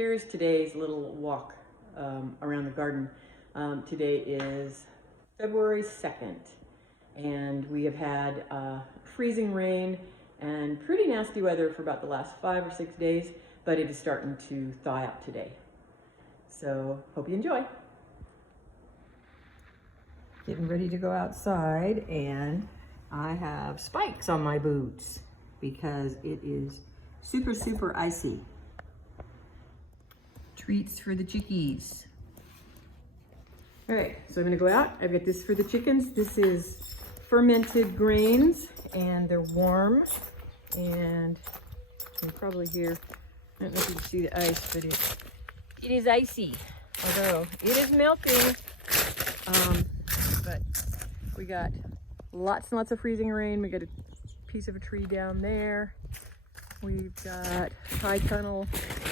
Here's today's little walk around the garden. Today is February 2nd, and we have had freezing rain and pretty nasty weather for about the last 5 or 6 days, but it is starting to thaw out today. So hope you enjoy. Getting ready to go outside, and I have spikes on my boots because it is super icy. Treats for the chickies. All right, so I'm gonna go out. I've got this for the chickens. This is fermented grains, and they're warm. And you can probably hear, I don't know if you can see the ice, but it is icy. Although it is melting. But we got lots and lots of freezing rain. We got a piece of a tree down there. We've got high tunnel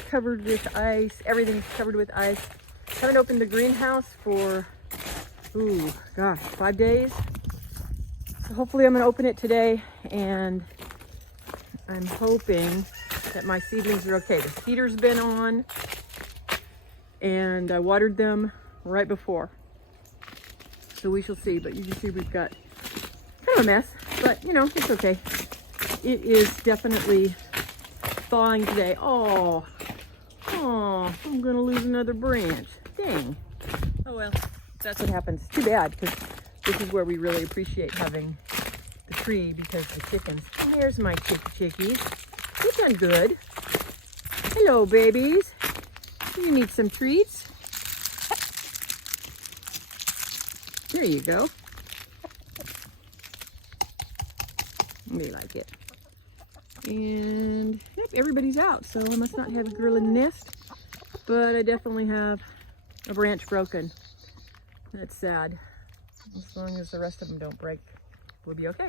covered with ice. Everything's covered with ice. Haven't opened the greenhouse for, 5 days. So hopefully I'm gonna open it today, and I'm hoping that my seedlings are okay. The heater's been on, and I watered them right before. So we shall see, but you can see we've got kind of a mess, but you know, it's okay. It is definitely thawing today. Oh, I'm gonna lose another branch. Dang. Oh well, that's what happens. Too bad, because this is where we really appreciate having the tree, because the chickens. And there's my chickies. You've done good. Hello, babies. You need some treats? There you go. They like it. And yep, everybody's out, so I must not have a girl in the nest, but I definitely have a branch broken. That's sad. As long as the rest of them don't break, we'll be okay.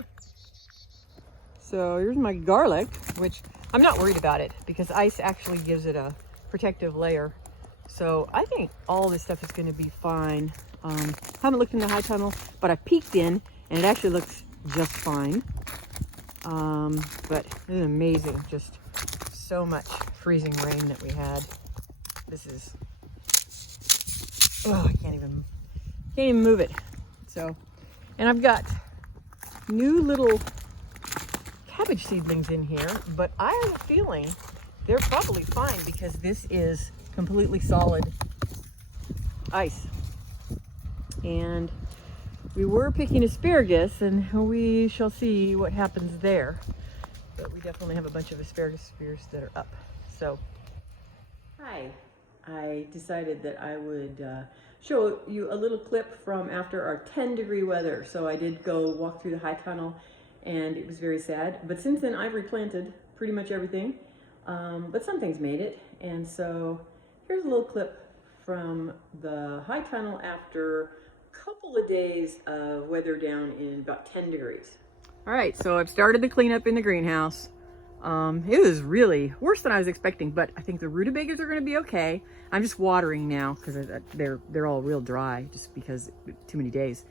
So here's my garlic, which I'm not worried about it because ice actually gives it a protective layer. So I think all this stuff is going to be fine. Haven't looked in the high tunnel, but I peeked in and it actually looks just fine. But it is amazing, just so much freezing rain that we had. This is, I can't even move it. So, and I've got new little cabbage seedlings in here, but I have a feeling they're probably fine because this is completely solid ice. And we were picking asparagus, and we shall see what happens there. But we definitely have a bunch of asparagus spears that are up. So, hi. I decided that I would show you a little clip from after our 10-degree weather. So I did go walk through the high tunnel, and it was very sad. But since then, I've replanted pretty much everything. But some things made it. And so here's a little clip from the high tunnel after couple of days of weather down in about 10 degrees. All right, so I've started the cleanup in the greenhouse. It was really worse than I was expecting, but I think the rutabagas are going to be okay. I'm just watering now because they're all real dry just because too many days.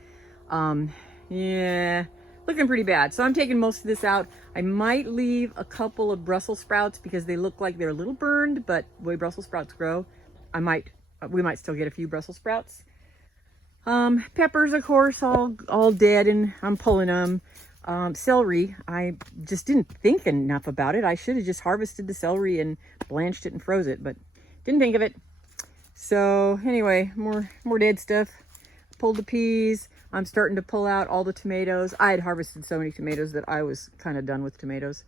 Yeah, looking pretty bad. So I'm taking most of this out. I might leave a couple of Brussels sprouts because they look like they're a little burned, but the way Brussels sprouts grow, we might still get a few Brussels sprouts. Peppers, of course, all dead, and I'm pulling them. Celery, I just didn't think enough about it. I should have just harvested the celery and blanched it and froze it, but didn't think of it. So anyway, more dead stuff. Pulled the peas. I'm starting to pull out all the tomatoes. I had harvested so many tomatoes that I was kind of done with tomatoes.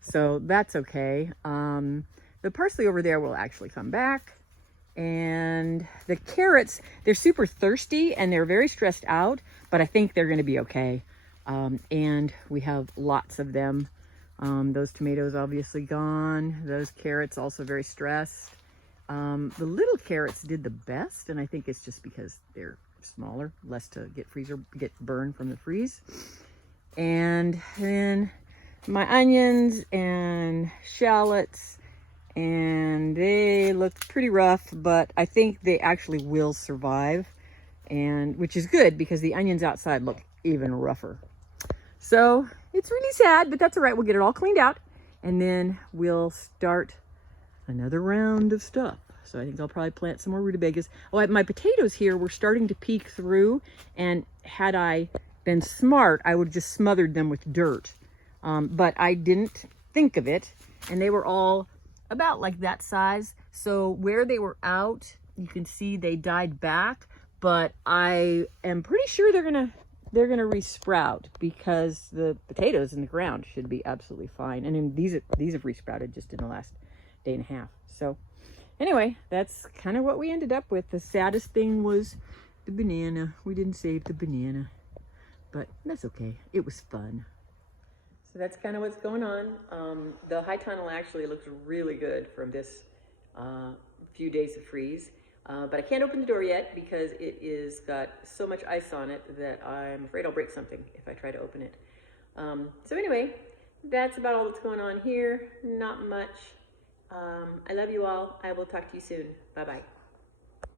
So that's okay. The parsley over there will actually come back. And the carrots, they're super thirsty and they're very stressed out, but I think they're going to be okay. And we have lots of them. Those tomatoes obviously gone. Those carrots also very stressed. The little carrots did the best, and I think it's just because they're smaller, less to get burned from the freeze. And then my onions and shallots, and they look pretty rough, but I think they actually will survive, and which is good because the onions outside look even rougher. So it's really sad, but that's all right. We'll get it all cleaned out, and then we'll start another round of stuff. So I think I'll probably plant some more rutabagas. Oh, my potatoes here were starting to peek through, and had I been smart, I would have just smothered them with dirt. But I didn't think of it, and they were all about like that size. So where they were out, you can see they died back, but I am pretty sure they're gonna resprout, because the potatoes in the ground should be absolutely fine. And then these have resprouted just in the last day and a half. So anyway, that's kind of what we ended up with. The saddest thing was the banana. We didn't save the banana, but that's okay. It was fun. So that's kind of what's going on. The high tunnel actually looks really good from this few days of freeze. But I can't open the door yet because it is got so much ice on it that I'm afraid I'll break something if I try to open it. So anyway, that's about all that's going on here. Not much. I love you all. I will talk to you soon. Bye-bye.